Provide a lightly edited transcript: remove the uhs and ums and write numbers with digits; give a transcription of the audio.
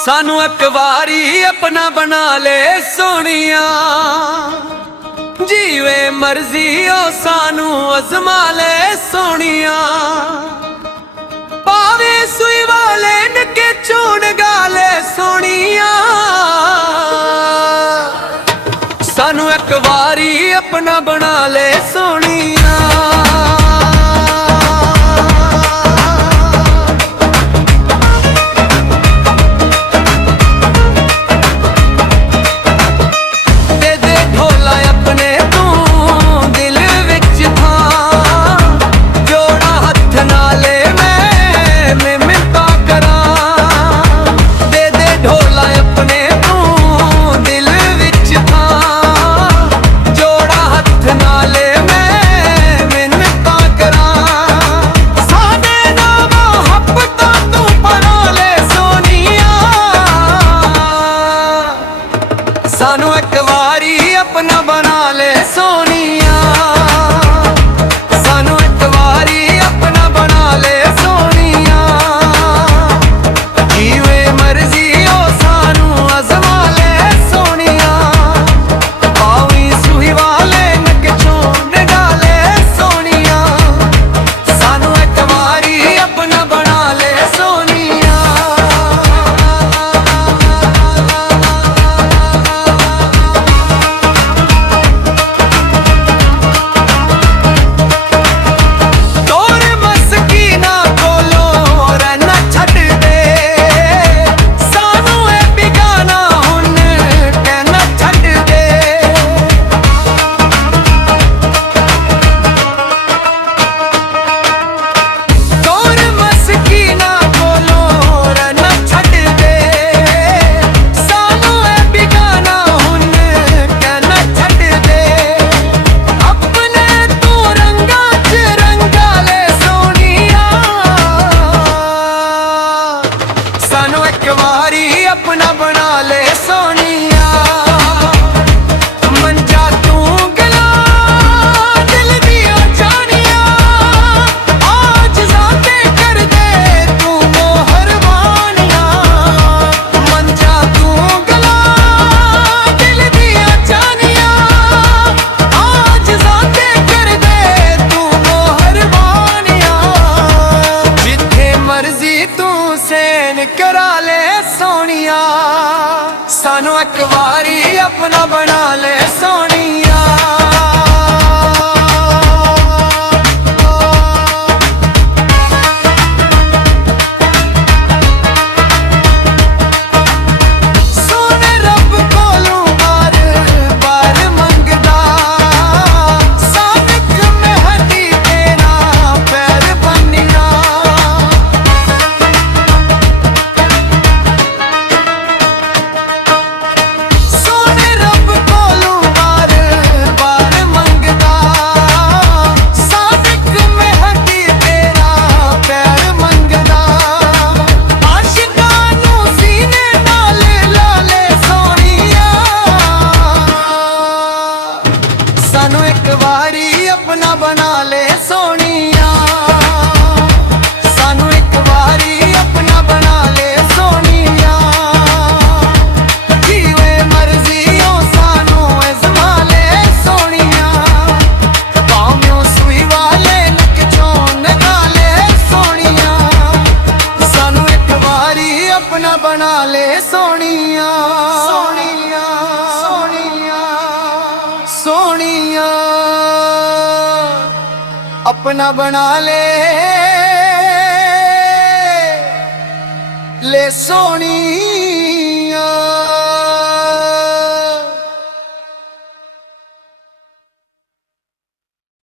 सानू एक वारी अपना बना ले सोनिया, जीवे मर्जी ओ सानू अजमा ले सोनिया। पावे सुई वाले नके चूड़ गाले सोनिया, सानू एक वारी अपना बना ले सोनिया। सानू एक वारी अपना बना ले सोनिया, सानू एक वारी अपना बना ले सोनिया। जीवे मर्जी ओ सानू अजमा ले सोनिया, पावी सुई वाले नके चूड़ डाले सोनिया। सानू एक वारी अपना बना ले सोनिया। अपना बना ले सोनिया, मंजा तू गला दिल दिया जानिया। आज जाते कर दे तू मोहरबानिया, मंजा तू गला दिल दिया जानिया। आज जाते कर दे तू मोहरबानिया, जिथे मर्जी तू सैन करा ले सोनिया। सानू एक वारी अपना बना ले सोनिया। सोने रब कोलू बार बार मंगदा, सादिक मेहदी तेरा पैर बनिया। सानू एक वारी अपना बना ले सोनिया, सानू एक वारी अपना बना ले सोनिया। जीवे मर्जी ओ सानू अजमा ले सोनिया, पाव्यों सुई वाले नक चूड़ गाले सोनिया। सानू एक वारी अपना बना ले सोनिया, सोनिया सोनिया सोनिया। अपना बना ले सोनिया।